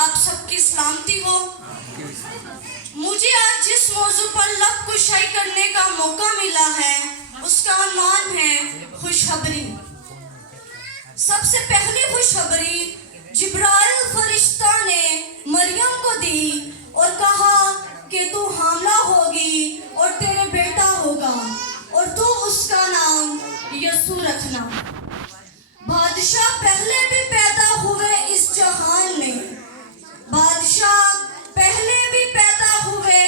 आप सबकी सलामती हो। मुझे आज जिस मौजू पर लब कुशाई करने का मौका मिला है उसका नाम है खुशखबरी। सबसे पहली खुशखबरी जिब्राइल फरिश्ता ने मरियम को दी और कहा कि तू हामला होगी और तेरे बेटा होगा और तू उसका नाम यसू रखना। बादशाह पहले भी पैदा हुए इस जहान में, बादशाह पहले भी पैदा हुए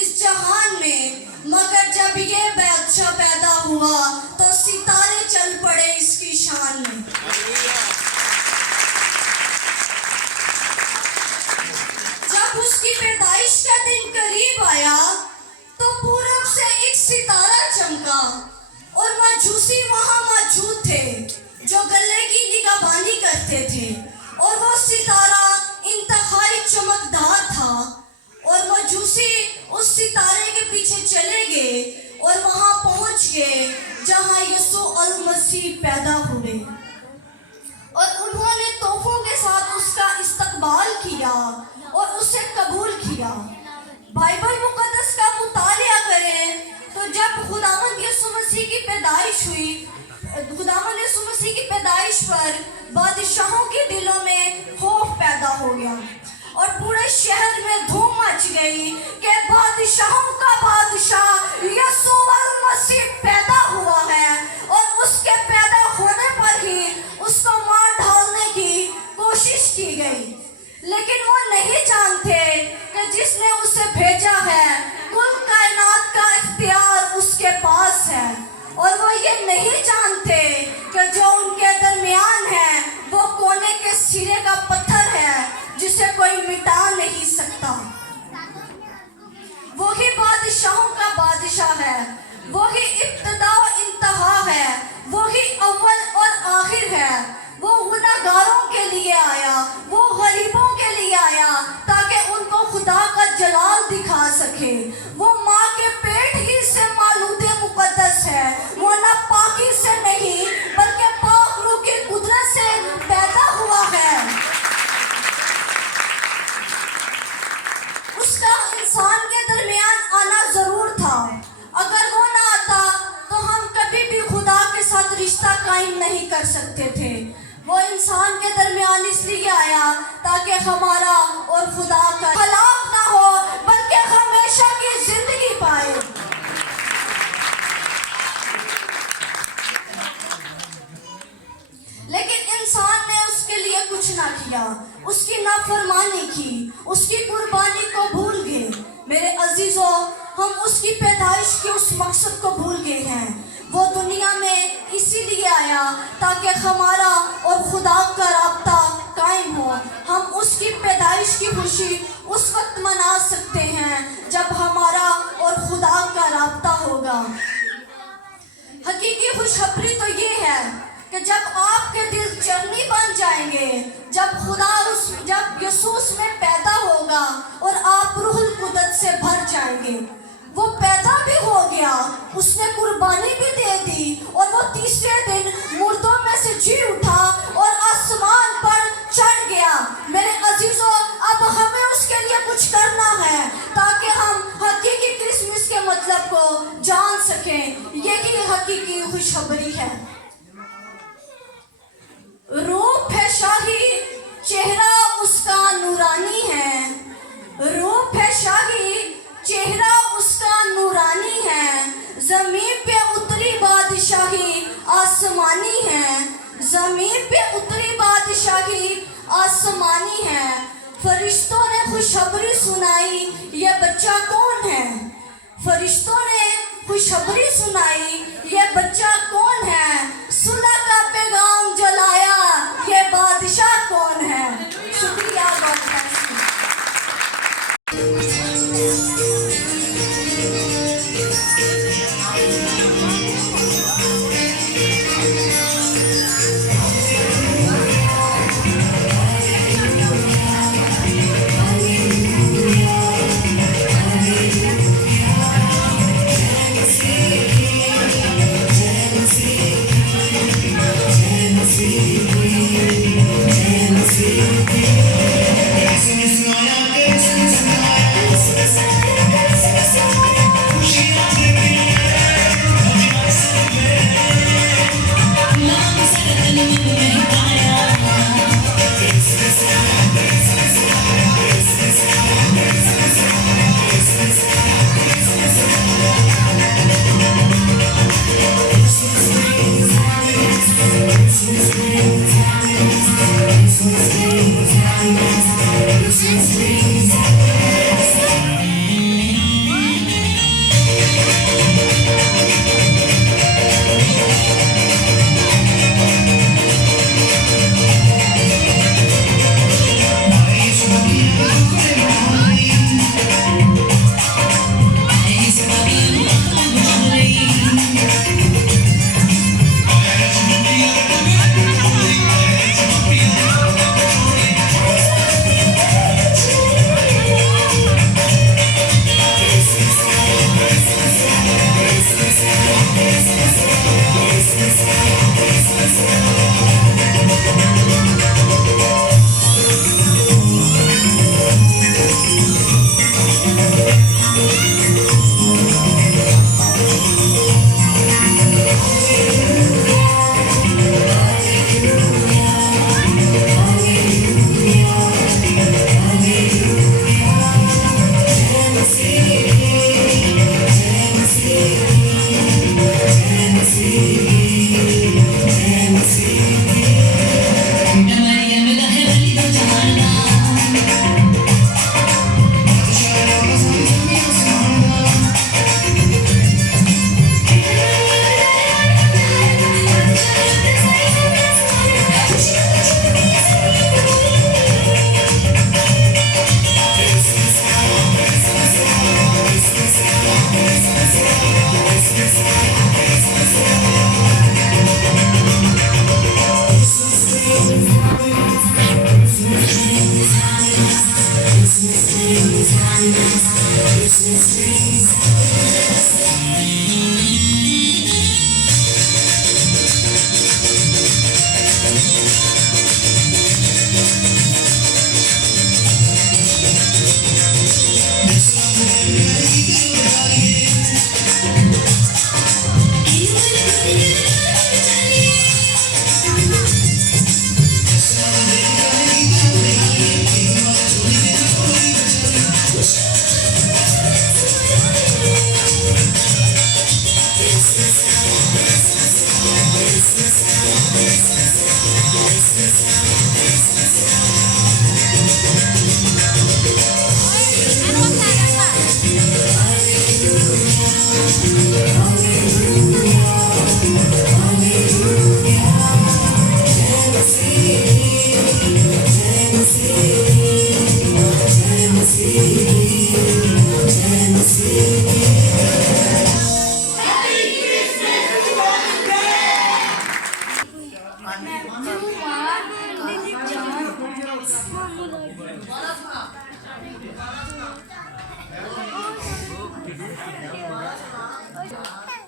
इस जहान में, मगर जब ये बादशाह पैदा हुआ तो सितारे चल पड़े इसकी शान में। जब उसकी पैदाइश का दिन करीब आया तो पूरब से एक सितारा चमका और मजूसी वहां मौजूद थे जो गले की निगाहबानी करते थे और वो सितारा इंतहाई चमकदार था और मजूसी उस सितारे के पीछे चले गए और वहां पहुंच गए जहां यसू अल मसीह पैदा हुए और उन्होंने तोहफों के साथ उसका इस्तकबाल किया और उसे कबूल किया। बाइबल मुकद्दस का मुतालिया करें तो जब खुदावंद यसू मसीह की पैदाइश हुई, खुदावंद यसू मसीह की पैदाइश पर बादशाहों के दिलों में खौफ पैदा हो गया और पूरे शहर में धूम मच गई कि बादशाहों का बादशाह यसू मसीह पैदा हुआ है और उसके पैदा होने पर ही उसको मार डालने की कोशिश की गई। लेकिन वो नहीं जानते कि जिसने उसे भेजा है कुल कायनात का इख्तियार उसके पास है और वो ये नहीं जानते कि जो उनके दरमियान है वो कोने के सिरे का पत्थर है जिसे कोई मिटा नहीं सकता। वही बादशाहों का बादशाह है, वही इब्तिदा और इंतहा है, वही अव्वल कायम नहीं कर सकते थे। वो इंसान के दरमियान इसलिए आया ताकि हमारा और खुदा का खलाफ ना हो, बल्कि हमेशा की जिंदगी पाए। लेकिन इंसान ने उसके लिए कुछ ना किया, उसकी नाफरमानी की, उसकी कुर्बानी को भूल गए। मेरे अजीजों, हम उसकी पैदाइश के उस मकसद को भूल गए हैं। वो दुनिया में इसीलिए आया ताकि हमारा और खुदा का राब्ता कायम हो। हम उसकी पैदाइश की खुशी उस वक्त मना सकते हैं जब हमारा और खुदा का राब्ता होगा। हकीकी खुशखबरी तो ये है कि जब आपके दिल चरनी बन जाएंगे, जब यसूस में पैदा होगा और आप रूहुल कुद्दस से भर जाएंगे। वो पैदा भी हो गया, उसने कुर्बानी भी दे दी और वो तीसरे दिन मुर्दों में से जी उठा और आसमान पर चढ़ गया। मेरे अजीजों, अब हमें उसके लिए कुछ करना है ताकि हम हकीकी क्रिसमस के मतलब को जान सकें। यही हकीकी खुशखबरी है। रूप है शाही, चेहरा उसका नूरानी है। रूप है शाही, चेहरा उसका नूरानी है। जमीन पे उतरी बादशाही आसमानी है। जमीन पे उतरी बादशाही आसमानी है। फरिश्तों ने खुशखबरी सुनाई, ये बच्चा कौन है? फरिश्तों ने खुशखबरी सुनाई, ये बच्चा कौन है? सुलह का पैगाम जो लाया, ये बादशाह कौन है? शुक्रिया बादशाह।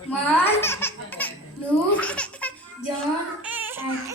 Mark, Luke, John, and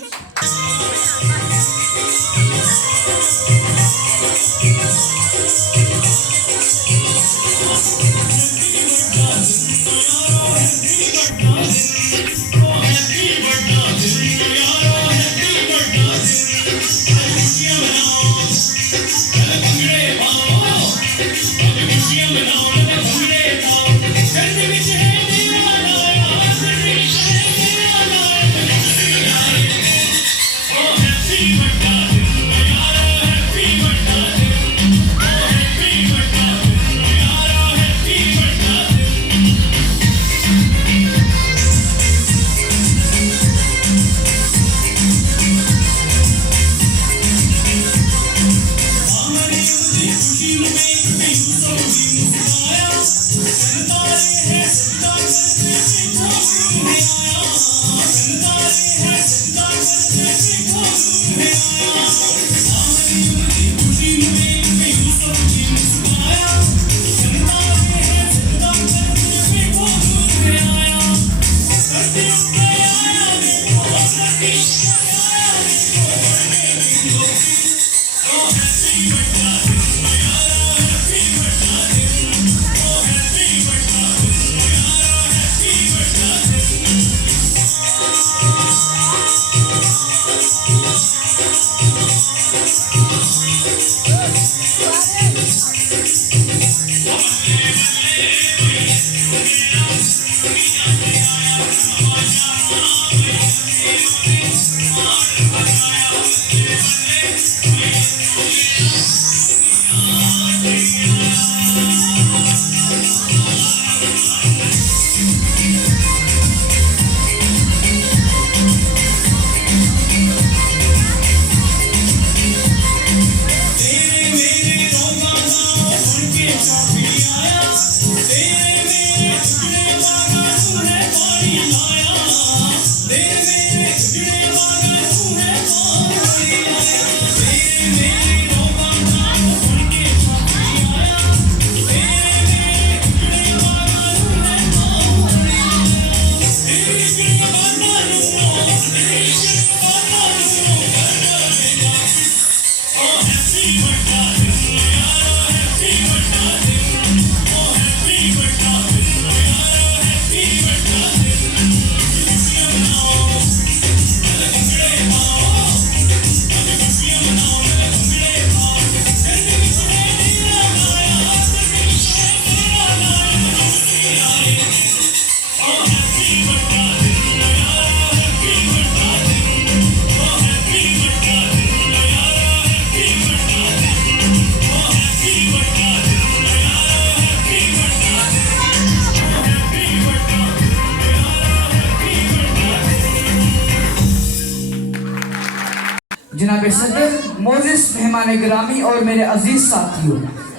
जनाब सदर, मोजिस मेहमान गिरामी और मेरे अजीज साथियों,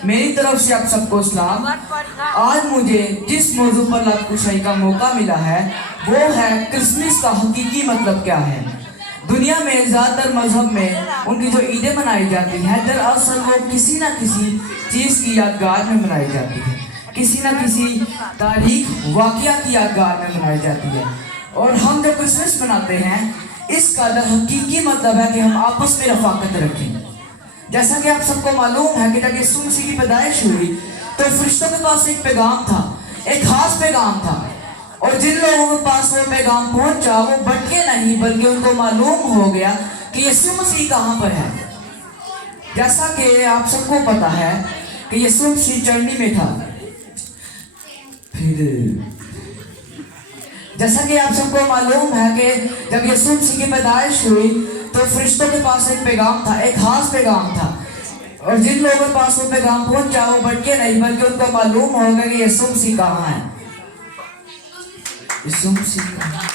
मेरी तरफ से आप सबको सलाम। आज मुझे जिस मौजू पर लातकुशाई का मौका मिला है वो है क्रिसमस का हकीकी मतलब क्या है। दुनिया में ज़्यादातर मजहब में उनकी जो ईदें मनाई जाती हैं दरअसल वो किसी न किसी चीज़ की यादगार में मनाई जाती है, किसी न किसी तारीख वाक़या की यादगार में मनाई जाती है। और हम जब क्रिसमस मनाते हैं इसका हकीकी मतलब है कि हम आपस में रफाकत रखें। जैसा कि आप सबको मालूम है कि जब यीशु मसीह की पैदाइश हुई तो फरिश्तों के पास एक पैगाम था, एक खास पैगाम था, और जिन लोगों के पास वो पैगाम पहुंचा वो भटके नहीं बल्कि उनको मालूम हो गया कि यीशु मसीह कहाँ पर है। जैसा कि आप सबको पता है कि यीशु मसीह चरनी में था। फिर जैसा कि आप सबको मालूम है कि जब यीशु मसीह की पैदाइश हुई तो फरिश्तों के पास एक पैगाम था, एक खास पैगाम था, और जिन लोगों के पास वो पैगाम पहुंचा वो भटके नहीं, बल्कि उनको मालूम होगा कि यीशु मसीह कहाँ है। यीशु मसीह कहाँ है?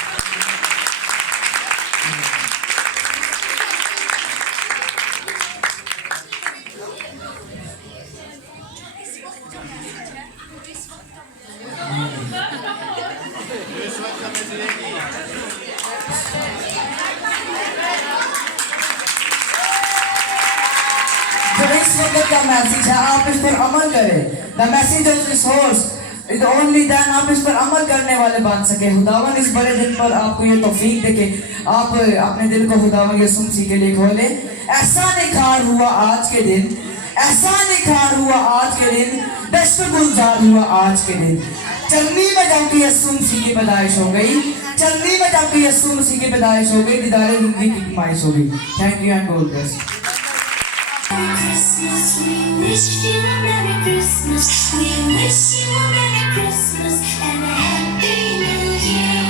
इस वक्त का मैसेज है, आप इस पर अमल करें। The message of this horse is only then आप इस पर अमल करने वाले बन सके। खुदावन इस बड़े दिन पर आपको ये तौफीक दे के आप अपने दिल को खुदावन यीशु मसीह के लिए खोले। ऐसा निखार हुआ आज के दिन, ऐसा निखार हुआ आज के दिन, दस्त गुलजार हुआ आज के दिन। चलनी में जबकि यीशु मसीह की पैदाइश हो गई, चलनी में जबकि यीशु मसीह की पैदाइश हो गई, दीदारे जिंदगी की कमाइश हो गई। Thank you and God bless. Merry Christmas, we wish you a Merry Christmas. We wish you a Merry Christmas and a Happy New Year.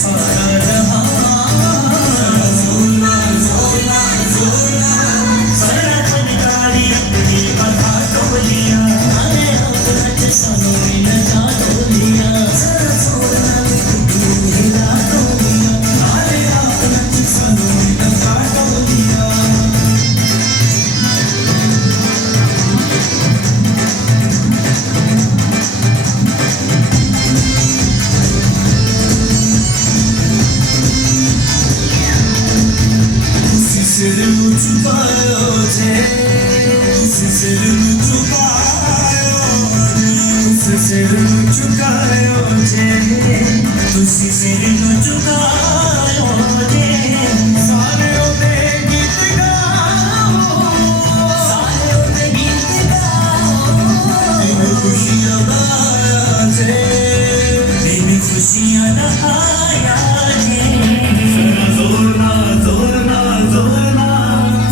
सारा जहां जोरना जोरना जोरना सारा निकाली अपनी बता टोलियां अरे अपना सानू नचा टोलियां सारा जोरना हिला टोलियां अरे अपना सानू नचा टोलियां Sesimi tutuyor sesimi tutuyor sesimi tutuyor tu sesimi tutuyor सारे ओते गीत गाओ सारे ओते गीत गाओ खुशियां आया जे खुशियां आया जे जोरना जोरना जोरना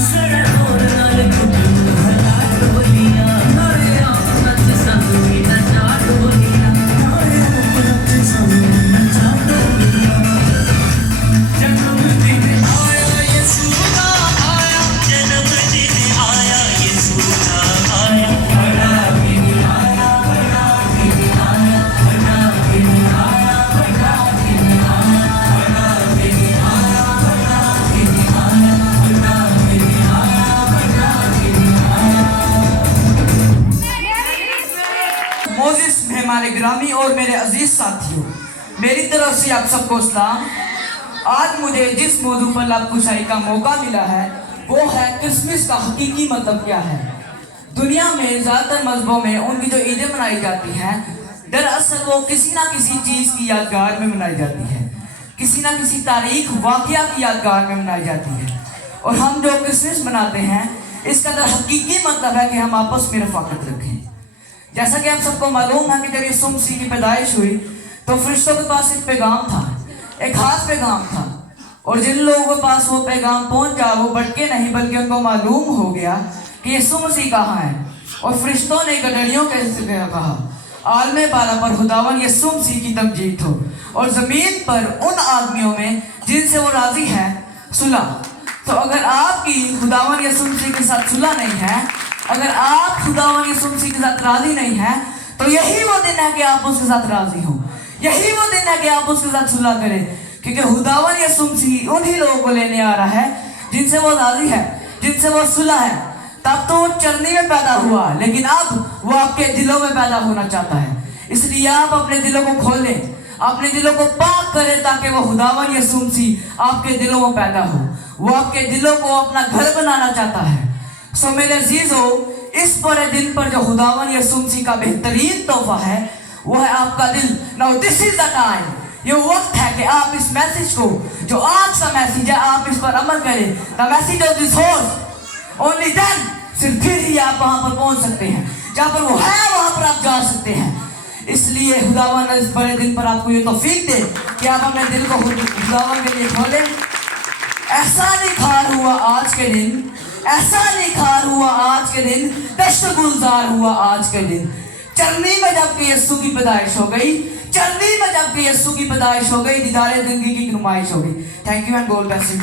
सारा जोरना हला टोलियां अरे अपना सानू नचा टोलियां अरे अपना सानू नचा टोलियां जन्मदिन आया यीशुदा आया जन्मदिन आया यीशुदा आया बड़ा दिन आया बड़ा दिन आया बड़ा दिन आया बड़ा दिन आया बड़ा दिन आया बड़ा दिन आया बड़ा दिन आया बड़ा दिन आया मोजिस मेहमान ग्रामी और मेरे अजीज साथियों, मेरी तरफ से आप सबको सलाम। आज मुझे जिस मौजू पर लाभकुशाई का मौका मिला है वो है क्रिसमस का हकीकी मतलब क्या है। दुनिया में ज़्यादातर मजहबों में उनकी जो ईदें मनाई जाती हैं दरअसल वो किसी ना किसी चीज़ की यादगार में मनाई जाती है, किसी ना किसी तारीख वाक़या की यादगार में मनाई जाती है। और हम जो क्रिसमस मनाते हैं इसका तो हकीकी मतलब है कि हम आपस में रफ़ाक़त रखें। जैसा कि आप सबको मालूम है कि जब यीशु मसीह की पैदाइश हुई तो फरिश्तों के पास एक पैगाम था, एक खास पैगाम था, और जिन लोगों के पास वो पैगाम पहुंचा वो भटके नहीं बल्कि उनको मालूम हो गया कि यीशु मसीह कहाँ है। और फरिश्तों ने गडरियों के कहा आलमे बाला पर खुदावन यीशु मसीह की तमजीद हो और ज़मीन पर उन आदमियों में जिनसे वो राज़ी है सुलह। तो अगर आपकी खुदावन यीशु मसीह के साथ सुलह नहीं है, अगर आप खुदावन यीशु मसीह के साथ राज़ी नहीं है तो यही वो दिन है कि आप उसके साथ राज़ी हो, यही वो दिन है कि आप उसके साथ सुलह करें, क्योंकि खुदावन यीशु मसीह उन्हीं लोगों को लेने आ रहा है जिनसे वो राज़ी है, जिनसे वो सुलह है। तब तो वो चरनी में पैदा हुआ लेकिन अब वो आपके दिलों में पैदा होना चाहता है। इसलिए आप अपने दिलों को खोलें, अपने दिलों को पाक करें ताकि वो खुदावन यीशु मसीह आपके दिलों में पैदा हो। वो आपके दिलों को अपना घर बनाना चाहता है। सो मेरे अजीजों, इस बड़े दिन पर जो खुदावन यीशु मसीह का बेहतरीन तोहफा है वो है आपका दिल। Now this is the time, ये वक्त है कि आप इस मैसेज को, जो आज का मैसेज है, आप इस पर अमल करें। The message of this horse only then, सिर्फ फिर ही आप वहां पर पहुंच सकते हैं। जहां पर वो है वहां पर आप जा सकते हैं। इसलिए खुदावन इस बड़े दिन पर आपको ये तौफीक दे कि आप अपने दिल को खुदावन के लिए खोलें। ऐसा निखार हुआ आज के दिन, ऐसा निखार हुआ आज के दिन, दश्त गुलजार हुआ आज के दिन। चरनी में जबकि यीशु की पैदाइश हो गई, चरनी में जबकि यीशु की पैदाइश हो गई, दीदारे जिंदगी की नुमाइश हो गई। Thank you and God bless you.